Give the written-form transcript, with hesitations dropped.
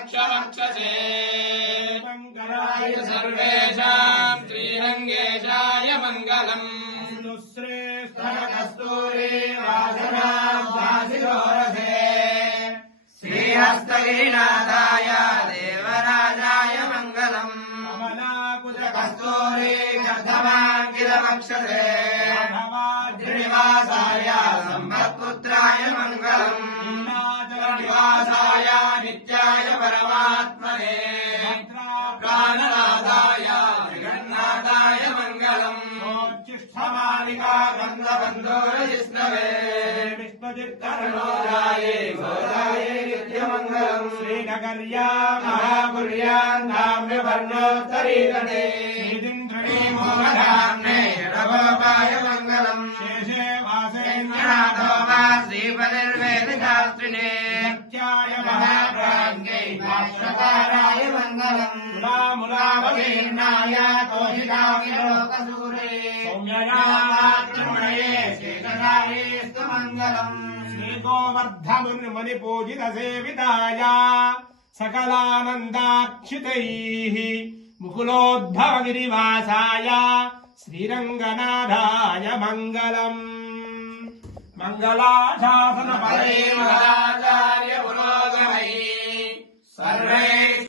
वक्षवक्षसे मङ्गलाय सर्वेषाम् श्रीरङ्गेशाय मङ्गलम् श्रेष्ठकस्तूरी वासनाम् वासिरोरसे श्रीहस्तगिरिनाथाय देवराजाय मङ्गलम् कमलाकुजकस्तूरी कर्धमाङ्गिरवक्षसे श्रीनिवासाय सम्पत्पुत्राय मङ्गलम् निवासाय नित्याय परमात्मने प्राणनाथाय जगन्नाथाय मङ्गलम् चिष्ठमालिका गन्धबन्धोरजिष्णवे विष्णुचित्तरणोदाय गोदाय नित्यमङ्गलम् श्रीनगर्या महापुर्याम् धाम्यवर्णोत्तरीतटे श्रीदिन्द्रणे मोहधाम्ने रघोपाय मङ्गलम् शेषे वासेन्द्रनाथो वा श्रीपतिर्वेदशास्त्रिणे नित्याय महाप्राज्ञै भाष्यकाराय मङ्गलम् मुलामुलावकीर्णाय तोषिताविलोकसूरे सौम्ययामात्रमणये शेषशायेस्तु मङ्गलम् श्रीगोवर्धमुनिपूजितसेविताय सकलानन्दाक्षितैः मुकुलोद्भवगिरिवासाय श्रीरङ्गनाथाय मङ्गलम् मङ्गलाशासनपरे मङ्गलाचार्य पुरोगमैः सर्वे